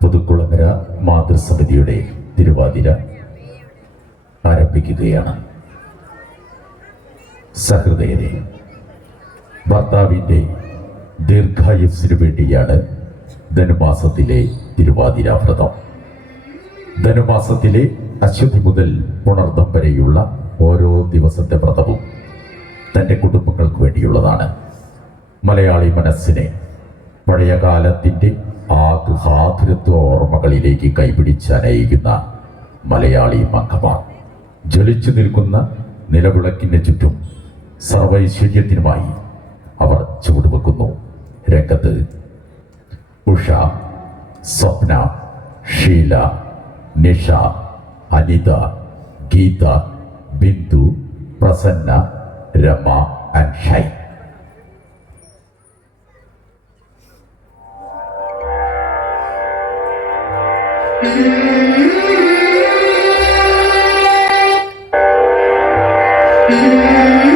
പുതുക്കുളങ്ങര മാതൃസമിതിയുടെ തിരുവാതിര ആരംഭിക്കുകയാണ്. സഹൃദയരെ ഭർത്താവിന്റെ ദീർഘായുസ്സിനു വേണ്ടിയാണ് ധനുമാസത്തിലെ തിരുവാതിര വ്രതം ധനുമാസത്തിലെ അശ്വതി മുതൽ പുണർദം വരെയുള്ള ഓരോ ദിവസത്തെ വ്രതവും തന്റെ കുടുംബങ്ങൾക്ക് വേണ്ടിയുള്ളതാണ്. മലയാളി മനസ്സിനെ പഴയ കാലത്തിന്റെ ആ ഗൃഹാതുരത്വ ഓർമ്മകളിലേക്ക് കൈപിടിച്ചനയിക്കുന്ന മലയാളി മംഗമാർ. ജ്വലിച്ചു നിൽക്കുന്ന നിലവിളക്കിന്റെ ചുറ്റും സർവൈശ്വര്യത്തിനുമായി അവർ ചുവടുവെക്കുന്നു രംഗത്ത് Usha Swapna Sheela Nisha Anitha Geetha Bindu Prasanna Rama and Shine. Thank you.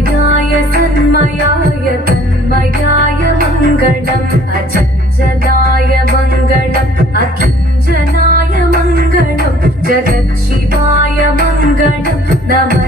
चिन्मयाय सन्मयाय तन्मयाय मङ्गलम् अचञ्चलाय मङ्गलम् अकिञ्चनाय मङ्गलं जगत्शिवाय मङ्गलं नमः